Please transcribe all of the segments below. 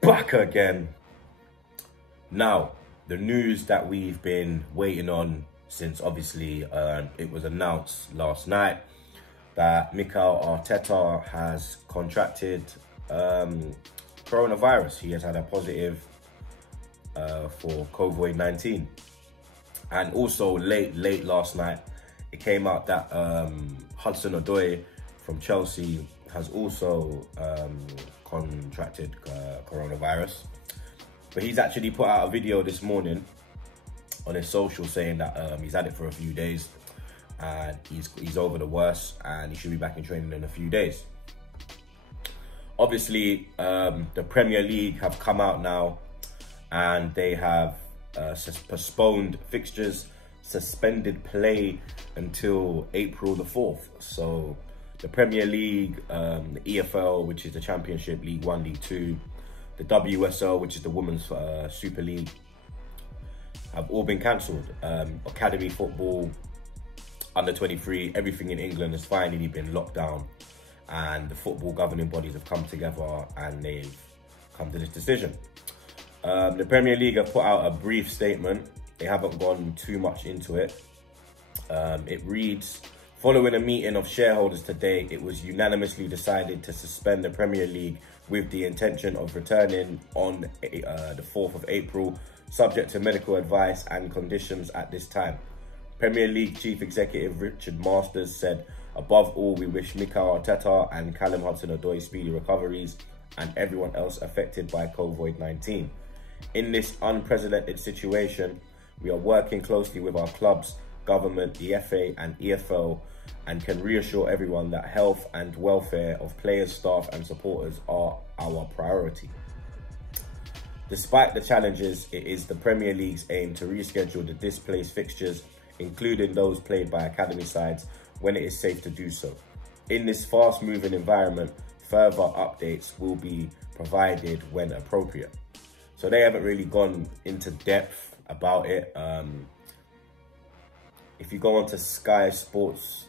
Back again. Now, the news that we've been waiting on since obviously it was announced last night that Mikel Arteta has contracted coronavirus. He has had a positive for COVID-19. And also late last night, it came out that Hudson-Odoi from Chelsea has also contracted coronavirus. But he's actually put out a video this morning on his social saying that he's had it for a few days and he's over the worst and he should be back in training in a few days. Obviously, the Premier League have come out now and they have postponed fixtures, suspended play until April the 4th. So the Premier League, the EFL, which is the Championship, League 1, League 2, the WSL, which is the Women's Super League, have all been cancelled. Academy football, under 23, everything in England has finally been locked down, and the football governing bodies have come together and they've come to this decision. The Premier League have put out a brief statement. They haven't gone too much into it. It reads, following a meeting of shareholders today, it was unanimously decided to suspend the Premier League with the intention of returning on the 4th of April, subject to medical advice and conditions at this time. Premier League Chief Executive Richard Masters said, above all, we wish Mikel Arteta and Callum Hudson-Odoi speedy recoveries and everyone else affected by COVID-19. In this unprecedented situation, we are working closely with our clubs, government, the FA and EFL, and can reassure everyone that health and welfare of players, staff and supporters are our priority. Despite the challenges, it is the Premier League's aim to reschedule the displaced fixtures, including those played by academy sides, when it is safe to do so. In this fast-moving environment, further updates will be provided when appropriate. So they haven't really gone into depth about it. If you go onto Sky Sports,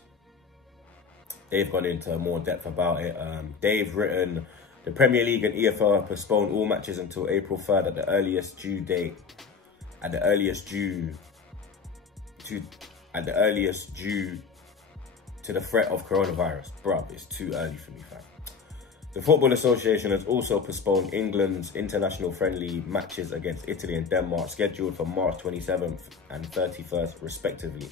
they've gone into more depth about it. They've written, the Premier League and EFL have postponed all matches until April 3rd at the earliest due to the threat of coronavirus. Bruv, it's too early for me, fam. The Football Association has also postponed England's international friendly matches against Italy and Denmark, scheduled for March 27th and 31st, respectively.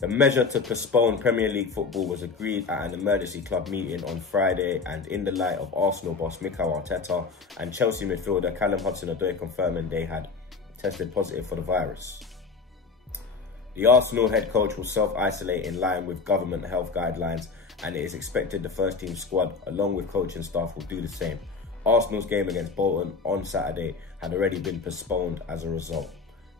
The measure to postpone Premier League football was agreed at an emergency club meeting on Friday, and in the light of Arsenal boss Mikel Arteta and Chelsea midfielder Callum Hudson-Odoi confirming they had tested positive for the virus. The Arsenal head coach will self-isolate in line with government health guidelines, and it is expected the first team squad, along with coaching staff, will do the same. Arsenal's game against Bolton on Saturday had already been postponed as a result.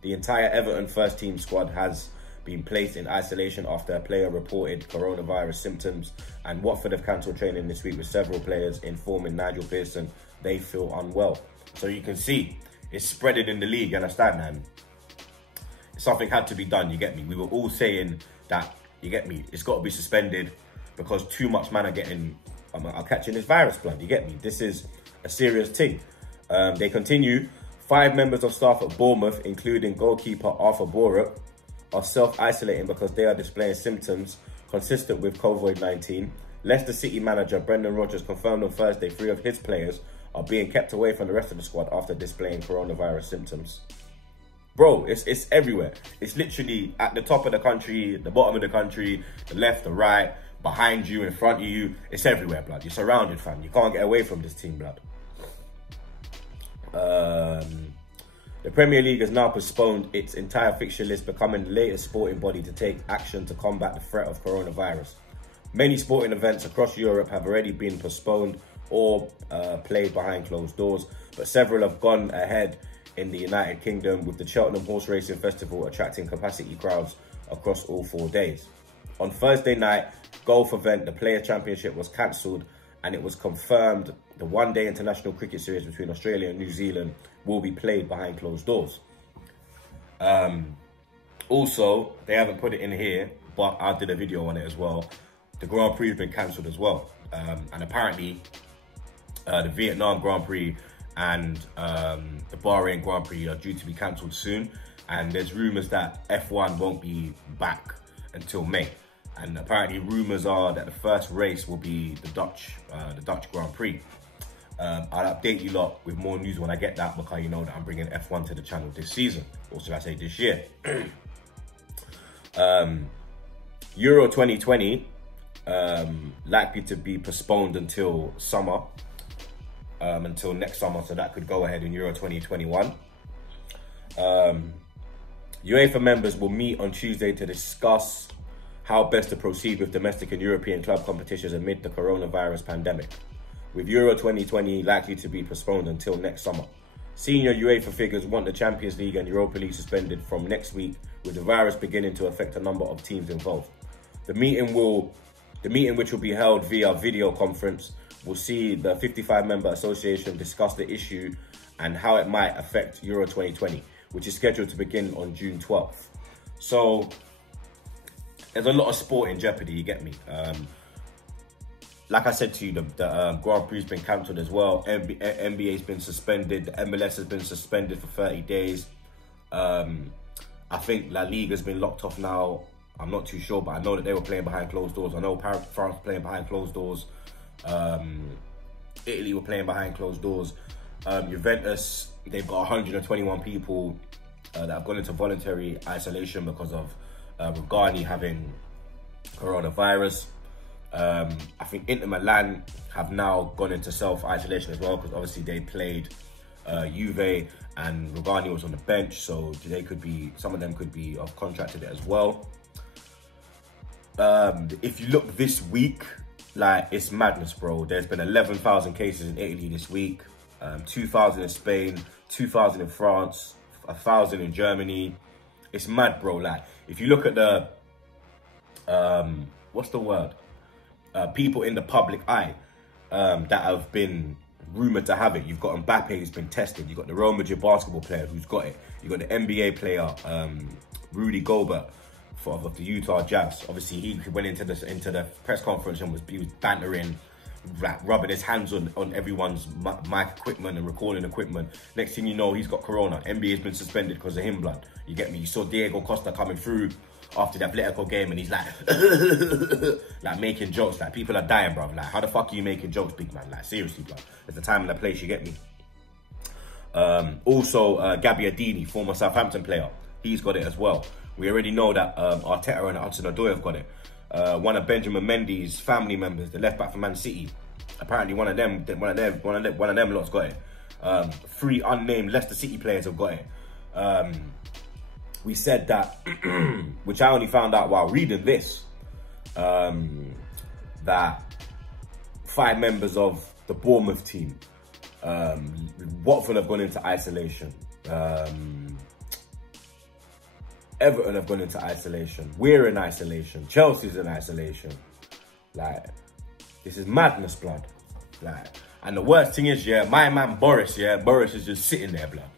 The entire Everton first team squad has been placed in isolation after a player reported coronavirus symptoms, and Watford have cancelled training this week, with several players informing Nigel Pearson they feel unwell. So you can see it's spreading in the league, you understand, man? Something had to be done, you get me? We were all saying that, you get me? It's got to be suspended because too much man are catching this virus, blood, you get me? This is a serious thing. They continue, 5 members of staff at Bournemouth, including goalkeeper Arthur Borup, are self-isolating because they are displaying symptoms consistent with COVID-19. Leicester City manager Brendan Rodgers confirmed on Thursday 3 of his players are being kept away from the rest of the squad after displaying coronavirus symptoms. Bro, it's everywhere. It's literally at the top of the country, the bottom of the country, the left, the right, behind you, in front of you. It's everywhere, blood. You're surrounded, fam. You can't get away from this team, blood. The Premier League has now postponed its entire fixture list, becoming the latest sporting body to take action to combat the threat of coronavirus. Many sporting events across Europe have already been postponed or played behind closed doors, but several have gone ahead in the United Kingdom, with the Cheltenham Horse Racing Festival attracting capacity crowds across all 4 days. On Thursday night, golf event, the Player Championship, was cancelled, and it was confirmed the one-day international cricket series between Australia and New Zealand will be played behind closed doors. Also, they haven't put it in here, but I did a video on it as well. The Grand Prix has been cancelled as well. And apparently, the Vietnam Grand Prix and the Bahrain Grand Prix are due to be cancelled soon. And there's rumours that F1 won't be back until May. And apparently rumours are that the first race will be the Dutch Grand Prix. I'll update you lot with more news when I get that, because you know that I'm bringing F1 to the channel this season, or should I say this year. Euro 2020 likely to be postponed until summer, until next summer, so that could go ahead in Euro 2021. UEFA members will meet on Tuesday to discuss how best to proceed with domestic and European club competitions amid the coronavirus pandemic, with Euro 2020 likely to be postponed until next summer. Senior UEFA figures want the Champions League and Europa League suspended from next week, with the virus beginning to affect a number of teams involved. The meeting, which will be held via video conference, will see the 55-member association discuss the issue and how it might affect Euro 2020, which is scheduled to begin on June 12th. So there's a lot of sport in jeopardy, you get me? Like I said to you, the Grand Prix has been cancelled as well. NBA's been suspended. The MLS has been suspended for 30 days. I think La Liga's been locked off now. I'm not too sure, but I know that they were playing behind closed doors. I know France playing behind closed doors. Italy were playing behind closed doors. Juventus, they've got 121 people that have gone into voluntary isolation because of Rugani having coronavirus. I think Inter Milan have now gone into self-isolation as well, because obviously they played Juve and Rugani was on the bench, so some of them could be contracted it as well. If you look this week, like, it's madness, bro. There's been 11,000 cases in Italy this week, 2,000 in Spain, 2,000 in France, 1,000 in Germany. It's mad, bro. Like, if you look at the what's the word? People in the public eye that have been rumoured to have it. You've got Mbappe who's been tested. You've got the Real Madrid basketball player who's got it. You've got the NBA player, Rudy Gobert, of the Utah Jazz. Obviously, he went into the press conference and he was bantering, rubbing his hands on everyone's mic equipment and recording equipment. Next thing you know, he's got corona. NBA's been suspended because of him, blood. You get me? You saw Diego Costa coming through after the Atletico game and he's like, like making jokes. Like, people are dying, bro. Like, how the fuck are you making jokes, big man? Like, seriously, bro. There's a time and a place, you get me? Also, Gabbiadini, former Southampton player, he's got it as well. We already know that Arteta and Hudson-Odoi have got it. One of Benjamin Mendy's family members, the left back for Man City, apparently one of them lot's got it. 3 unnamed Leicester City players have got it. We said that, which I only found out while reading this, that 5 members of the Bournemouth team, Watford have gone into isolation. Everton have gone into isolation. We're in isolation. Chelsea's in isolation. Like, this is madness, blood. Like, and the worst thing is, yeah, my man Boris, yeah, Boris is just sitting there, blood,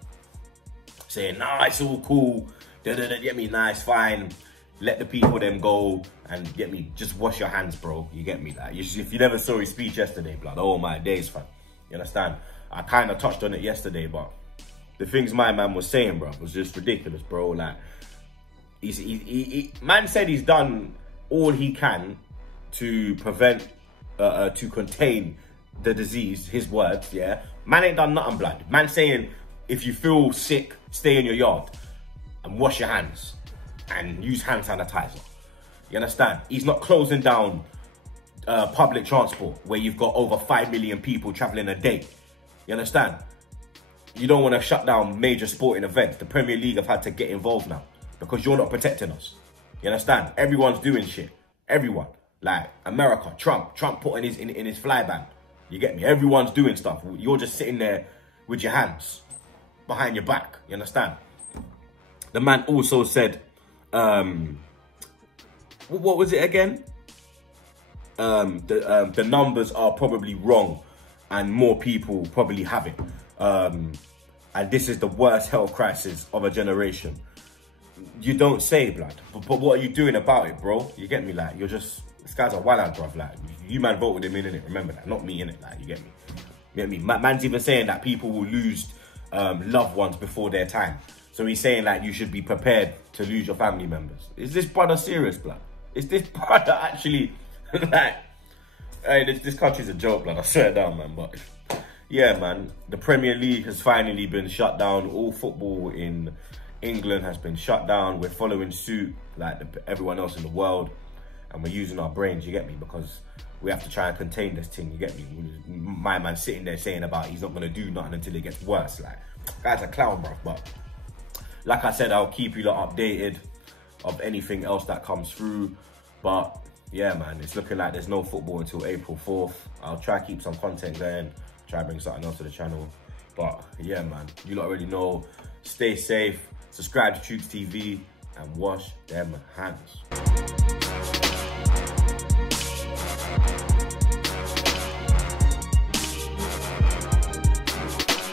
saying, nah, it's all cool. Get me, nice, fine. Let the people them go and get me. Just wash your hands, bro. You get me? Like, if you never saw his speech yesterday, blood, oh my days, fam. You understand? I kind of touched on it yesterday, but the things my man was saying, bro, was just ridiculous, bro. Like, man said he's done all he can to prevent, to contain the disease, his words, yeah. Man ain't done nothing, blood. Man saying, if you feel sick, stay in your yard and wash your hands and use hand sanitizer. You understand? He's not closing down public transport where you've got over 5 million people traveling a day. You understand? You don't want to shut down major sporting events. The Premier League have had to get involved now because you're not protecting us. You understand? Everyone's doing shit. Everyone. Like America, Trump put in his fly ban. You get me? Everyone's doing stuff. You're just sitting there with your hands behind your back. You understand? The man also said, what was it again? The numbers are probably wrong and more people probably have it. And this is the worst health crisis of a generation. You don't say, blood. But what are you doing about it, bro? You get me? Like, you're just, this guy's a wild out, bruv. Like, you man voted him in it. Remember that. Not me, innit? Like, you get me? You know what I mean? Man's even saying that people will lose loved ones before their time. So he's saying like you should be prepared to lose your family members. Is this brother serious, blood? Is this brother actually like, hey, this country's a joke, blood, I swear down, man. But yeah, man, the Premier League has finally been shut down. All football in England has been shut down. We're following suit like everyone else in the world, and we're using our brains, you get me? Because we have to try and contain this thing, you get me? My man sitting there saying about he's not going to do nothing until it gets worse. Like, guy's a clown, bruv. But like I said, I'll keep you lot updated of anything else that comes through. But yeah, man, it's looking like there's no football until April 4th. I'll try to keep some content going, try to bring something else to the channel. But yeah, man, you lot already know. Stay safe, subscribe to Troops TV, and wash them hands.